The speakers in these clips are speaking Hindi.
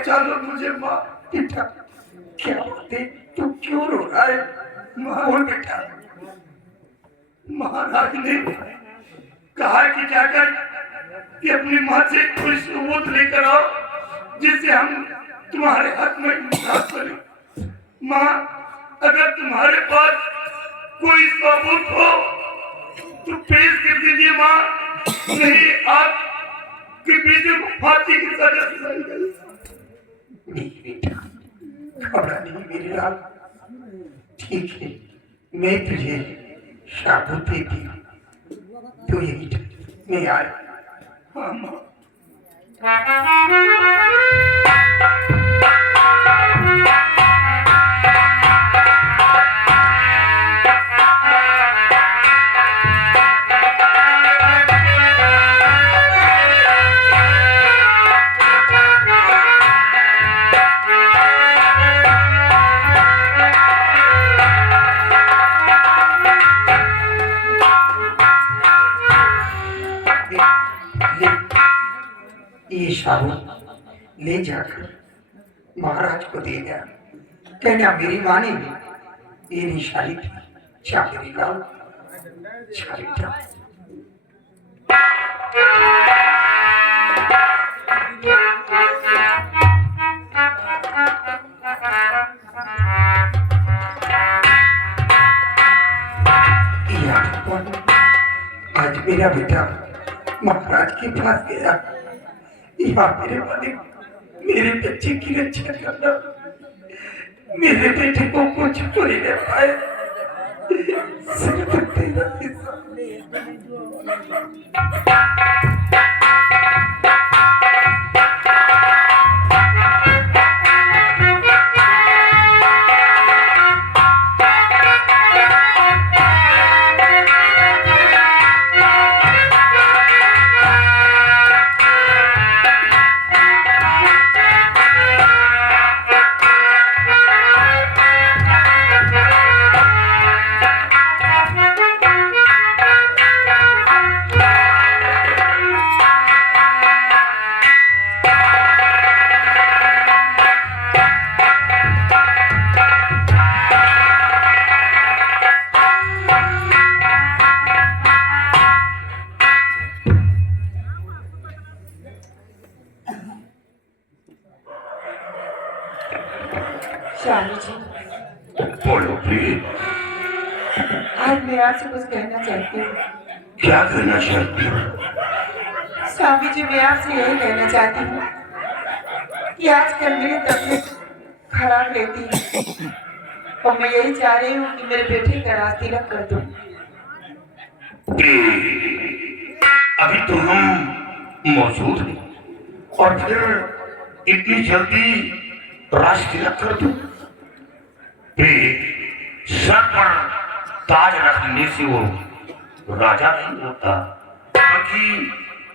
चलो मुझे माँ। बेटा क्या बात है, तू क्यों रो रहा है? बोल बेटा। महाराज ने कहा कि जाकर कि अपनी माँ से कोई सबूत लेकर आओ जिससे हम तुम्हारे हाथ में इंसाफ करें। माँ अगर तुम्हारे पास कोई सबूत हो तो पेश कर दीजिए माँ, नहीं आप के बेटे को फांसी की सजा दिलाई गई। नहीं बेटा, घबरा नहीं मेरे लाल। ठीक है, मैं तुझे शाबूत देती हूँ। तो ये बेटा मैं आया। हाँ माँ। ये शाबूत ले जाकर महाराज को दे दिया। कहना मेरी माँ ने भी ये निशानी थी। क्या मेरी लाल, आज मेरा बेटा महाराज के पास गया। यहाँ मेरे मालिक मेरे बच्चे की रक्षा करना। मेरे बेटे को कुछ हो नहीं पाए। सिर्फ तेरा स्वामी जी, बोलो प्लीज। आज मैं आपसे कुछ कहना चाहती हूँ। क्या कहना चाहती हूँ? स्वामी जी, मैं आपसे यही कहना चाहती हूँ कि आजकल मेरी तबीयत खराब रहती है और मैं यही चाह रही हूँ कि मेरे बेटे का रास्ते तिलक कर दूँ। अभी तो हम मौजूद हैं और फिर इतनी जल्दी रास्ते तिलक कर दूँ? सर पर ताज रखने से वो राजा नहीं होता, बल्कि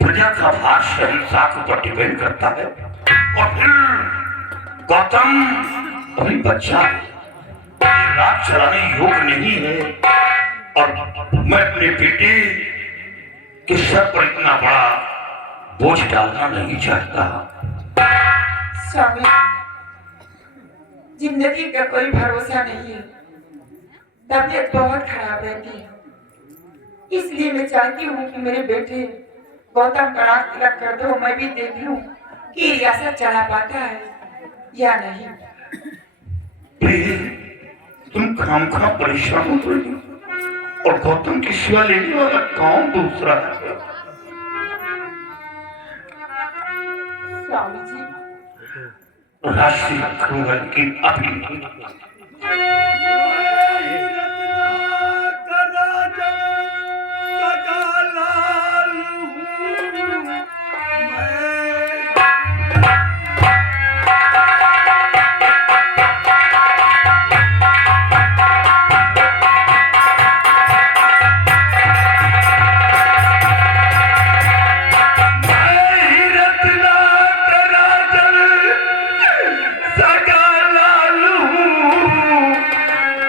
प्रजा का भार शहंशाह के ऊपर डिपेंड करता है। और फिर गौतम अभी बच्चा है, राज चलाने योग्य नहीं है और मैं अपने बेटे के सर पर इतना बड़ा बोझ डालना नहीं चाहता। स्वामी, जिंदगी का कोई भरोसा नहीं है, तबीयत बहुत खराब रहती है, इसलिए मैं चाहती हूँ कि मेरे बेटे गौतम का रास्ता तिलक कर दो। मैं भी देख लूँ कि ऐसा चला पाता है या नहीं। तुम खामखा परेशान हो रही हो और गौतम की सेवा लेने वाला कौन दूसरा है? स्वामी जी, राशि रखूंगा लेकिन अभी नहीं।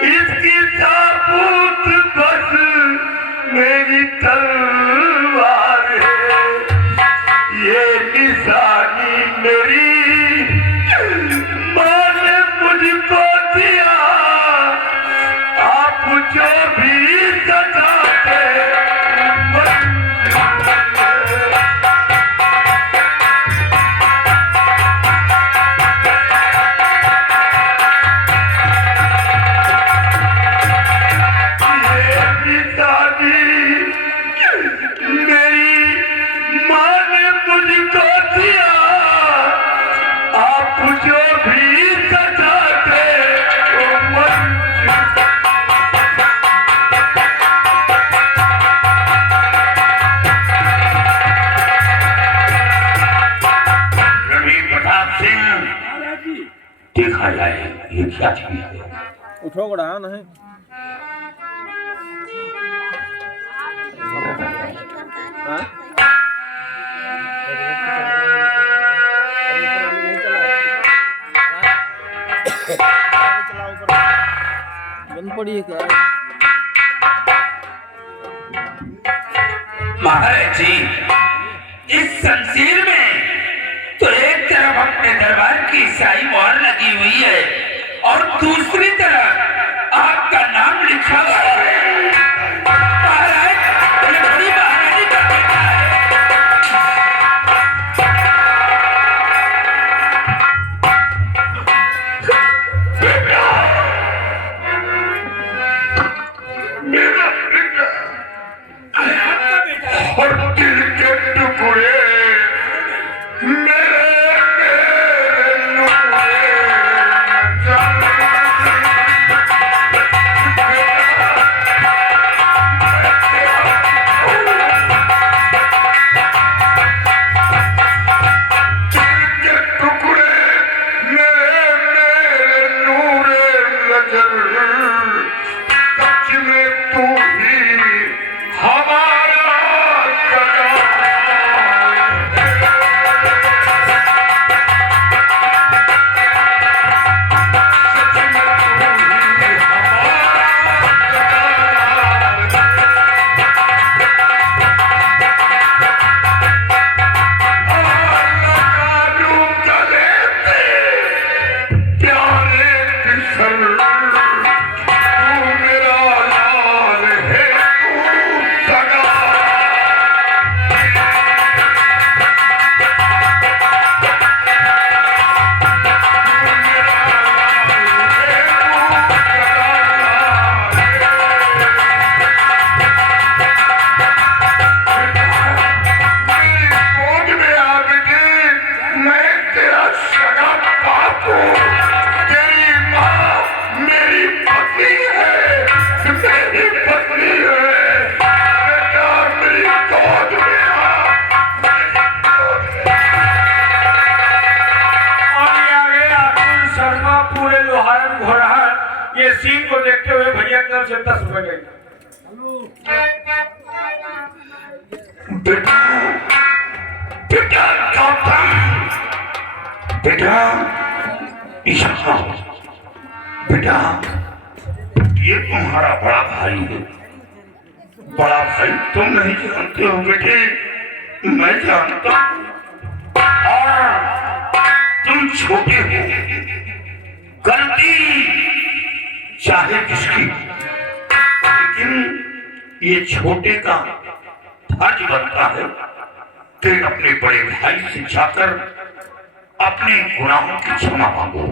इस मेरी तलवार है, ये निशानी मेरी माँ ने मुझको दिया। आप जो भी सजाते देखा जाए ये क्या चीज है। उठो गड़ा नहीं हाँ? बंद पड़ी है क्या? महाराज जी, इस शमशीर में तो एक तरफ अपने दरबार की स्याही मोहर लगी हुई है और दूसरी तरफ आपका नाम लिखा हुआ है। महाराज, ये बड़ी महारानी का बेटा है। मेरा बेटा और दिल के टुकड़े मेरे ये सीन को देखते हुए भैया की तरफ से 10 रुपए गए। बेटा बेटा गौतम, बेटा यहाँ, बेटा ये तुम्हारा बड़ा भाई है। बड़ा भाई तुम नहीं जानते हो बेटे, मैं जानता हूं। और तुम छोटे हो, गलती चाहे किसकी, लेकिन ये छोटे का फर्ज बनता है कि अपने बड़े भाई से जाकर अपने गुनाहों की क्षमा मांगो,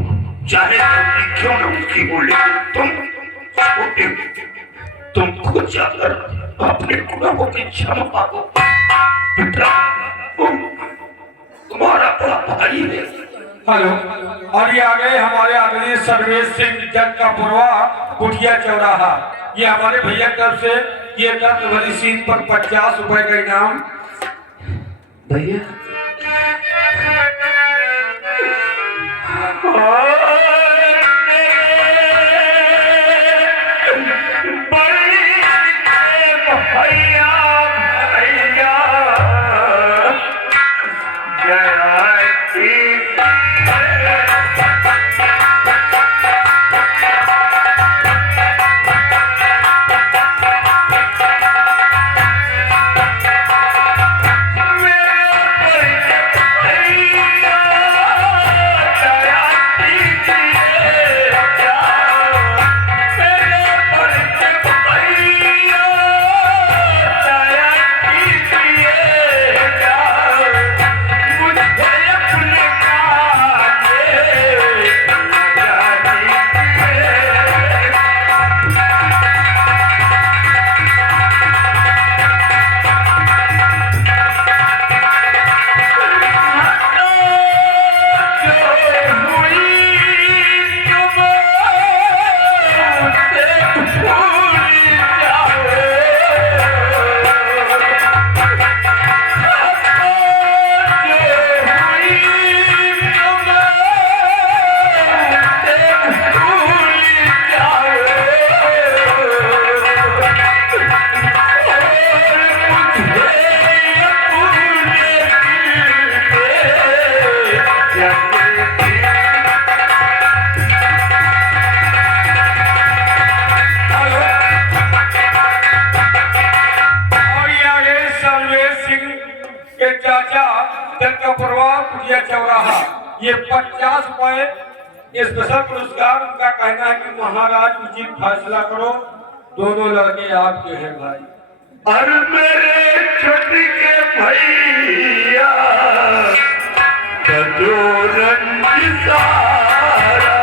चाहे गलती क्यों न उसकी हो, लेकिन तुम छोटे हो, तुम खुद जाकर अपने गुनाहों की क्षमा मांगो। बेटा तुम्हारा बड़ा भाई है। हेलो, और ये आ गए हमारे आदरणीय सर्वेश सिंह जग का पुरवा कुटिया चौराहा। ये हमारे भैया की तरफ से ये दर्द भरी सीन पर 50 रुपए का इनाम। भैया कुटिया चौराहा, ये 50 रुपए स्पेशल पुरस्कार। उनका कहना है कि महाराज उचित फैसला करो, दोनों लड़के आपके हैं भाई। और मेरे छोटी के भैया जो रंग सारा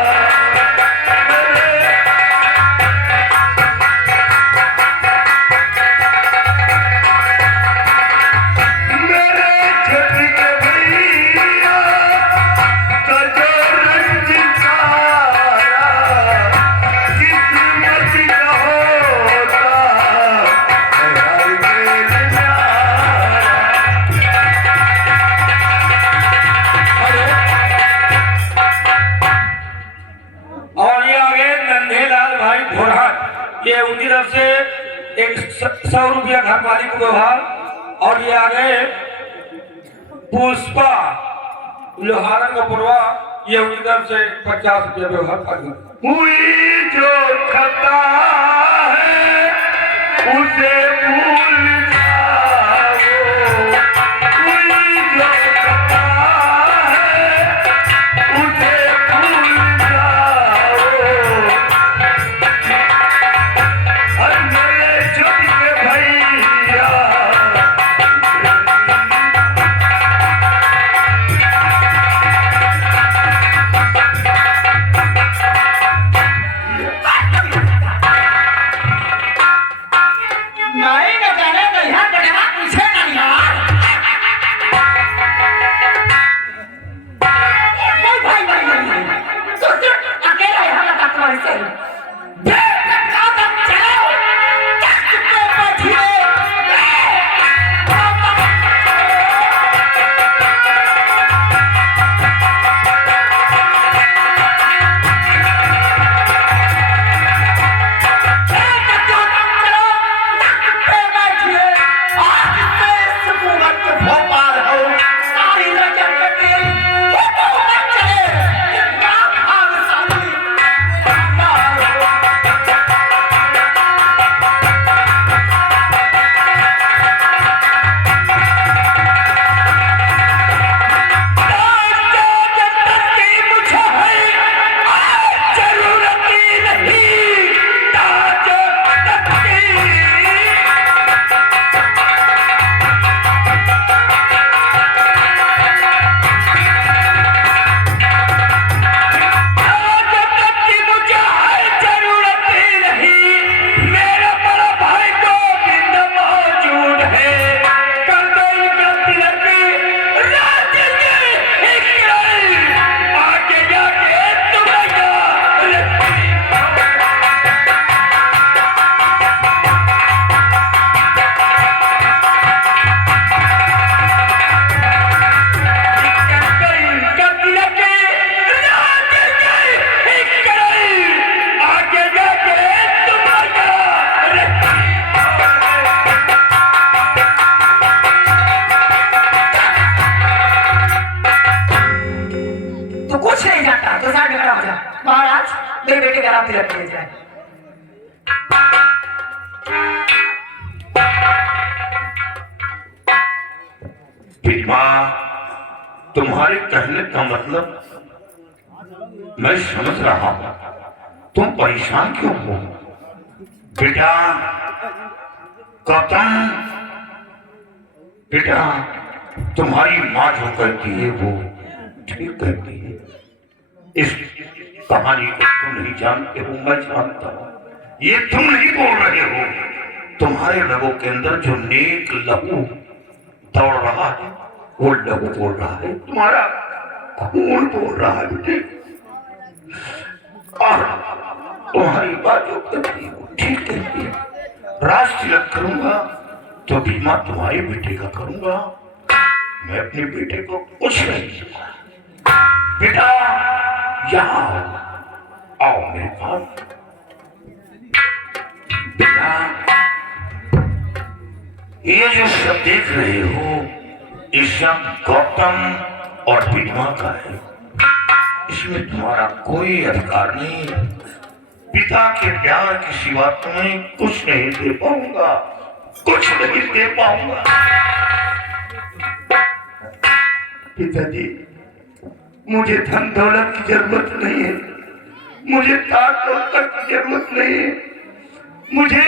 ये उनकी तरफ से 100 रुपया घर मालिक को व्यवहार। और ये आ गए पुष्पा लोहारंग पुरवा, ये उनकी तरफ से 50 रुपया व्यवहार। हुई जो खता है उसे भूल जाओ, हुई जो खता है उसे भूल जाओ। और मेरे छोटे भैया नहीं न जाने नहीं है बढ़िया पीछे नहीं यार। कोई भाई नहीं तो सिर्फ अकेला यहाँ लगा तुम्हारे से महाराज मेरे बेटे का नाम तिलक किया जाए। माँ, तुम्हारे कहने का मतलब मैं समझ रहा हूं। तुम परेशान क्यों हो बेटा? गौतम बेटा, तुम्हारी माँ जो कहती है वो ठीक कहती है। इस कहानी को तुम नहीं जानते हो, मैं जानता हूं। ये तुम नहीं बोल रहे हो, तुम्हारे रगों के अंदर जो नेक लहू दौड़ रहा है वो लहू बोल रहा है, तुम्हारा खून बोल रहा है बेटे। और तुम्हारी बात जो कहती है वो ठीक कहती है। राज तिलक करूंगा तो बीमा तुम्हारे बेटे का करूंगा, मैं अपने बेटे को कुछ नहीं दूंगा। बेटा यहाँ आओ मेरे पास। बेटा, ये जो सब देख रहे हो ये सब गौतम और विधवा का है, इसमें तुम्हारा कोई अधिकार नहीं। पिता के प्यार के सिवा तुम्हें कुछ नहीं दे पाऊंगा, कुछ नहीं दे पाऊंगा। पिताजी मुझे धन दौलत की जरूरत नहीं है, मुझे ताकत की जरूरत नहीं है, मुझे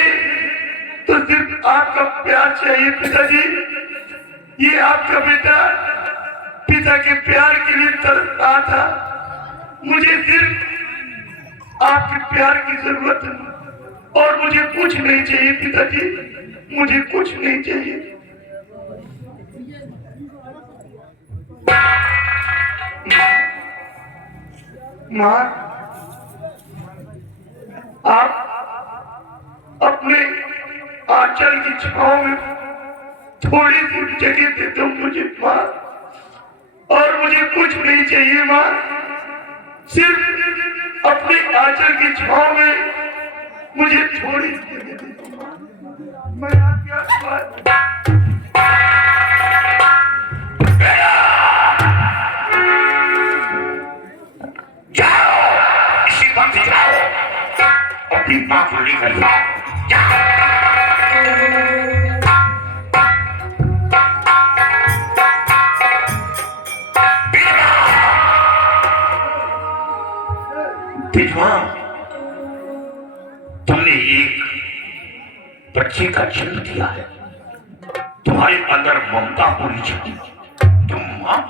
तो सिर्फ आपका प्यार चाहिए पिताजी। ये आपका बेटा पिता के प्यार के लिए तरस रहा था, मुझे सिर्फ आपके प्यार की जरूरत है और मुझे कुछ नहीं चाहिए पिताजी, मुझे कुछ नहीं चाहिए। माँ, आप अपने आंचल की छांव में थोड़ी सी जगह दे दो मुझे माँ, और मुझे कुछ नहीं चाहिए माँ, सिर्फ अपने आंचल की छांव में मुझे थोड़ी सी जगह दे दो माँ। मैं आपके आसपास अपनी मां को लेकर विधवा, तुमने एक बच्चे का जन्म दिया है, तुम्हारे अंदर ममता होनी चाहिए, तुम मां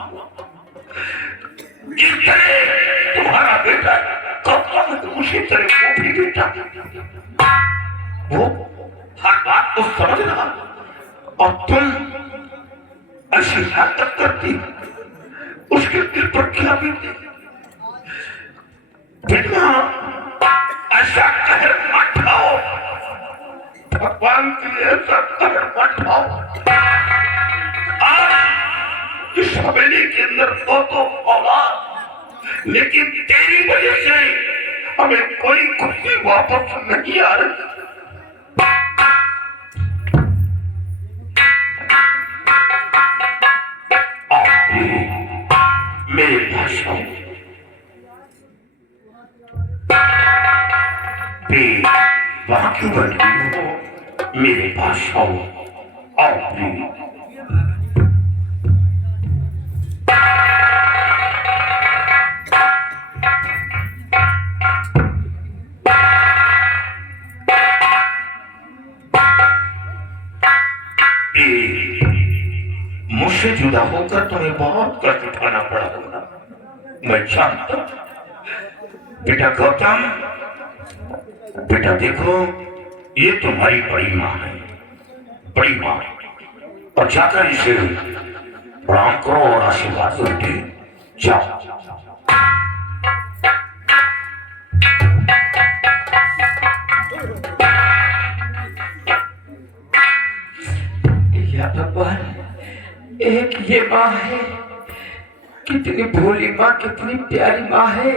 जिस तरह तुम्हारा बेटा उसी तरह वो भी बेटा, वो हर बात को समझ रहा और तुम ऐसी हरकत करती, उसके दिल पर क्या बीती। बिना ऐसा कहर मत खाओ, भगवान के लिए ऐसा कहर मत खाओ। आज इस हवेली के अंदर दो औलाद, लेकिन तेरी वजह से हमें कोई खुशी वापस नहीं आ रही। मेरे भाषाओं वहां क्यों बैठी हो मेरे भाषाओं और मुझसे जुदा होकर तुम्हें बहुत कष्ट उठाना पड़ा होगा, मैं जानता। बेटा गौतम, बेटा देखो, ये तुम्हारी बड़ी माँ है, बड़ी माँ, और जाकर इसे प्रणाम करो और आशीर्वाद दो। जाओ। या भगवान, एक ये माँ है, कितनी भोली माँ, कितनी प्यारी माँ है,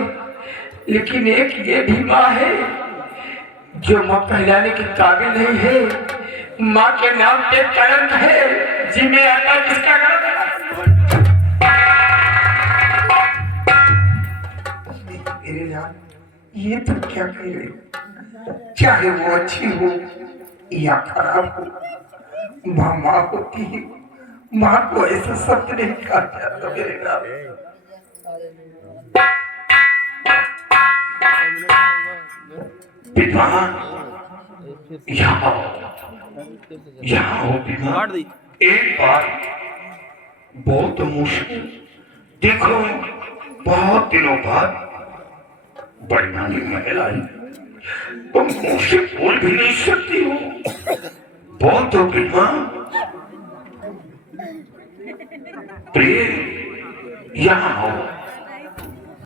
लेकिन एक ये भी माँ है जो माँ कहलाने की काबिल नहीं है। माँ के नाम पे कलंक है, जी में आता किसका मेरे नाम, ये तो क्या कह रहे हो, चाहे वो अच्छी हो या खराब हो, माँ माँ होती है, माँ को ऐसा शब्द नहीं कहा जाता मेरे नाम। पिता, यहाँ हो पिता, एक बार बहुत मुश्किल, देखो बहुत दिनों बाद बड़ी नानी महल आई, तुम मुझसे बोल भी नहीं सकती हो, बोल दो पिता। प्रिय, यहाँ हो।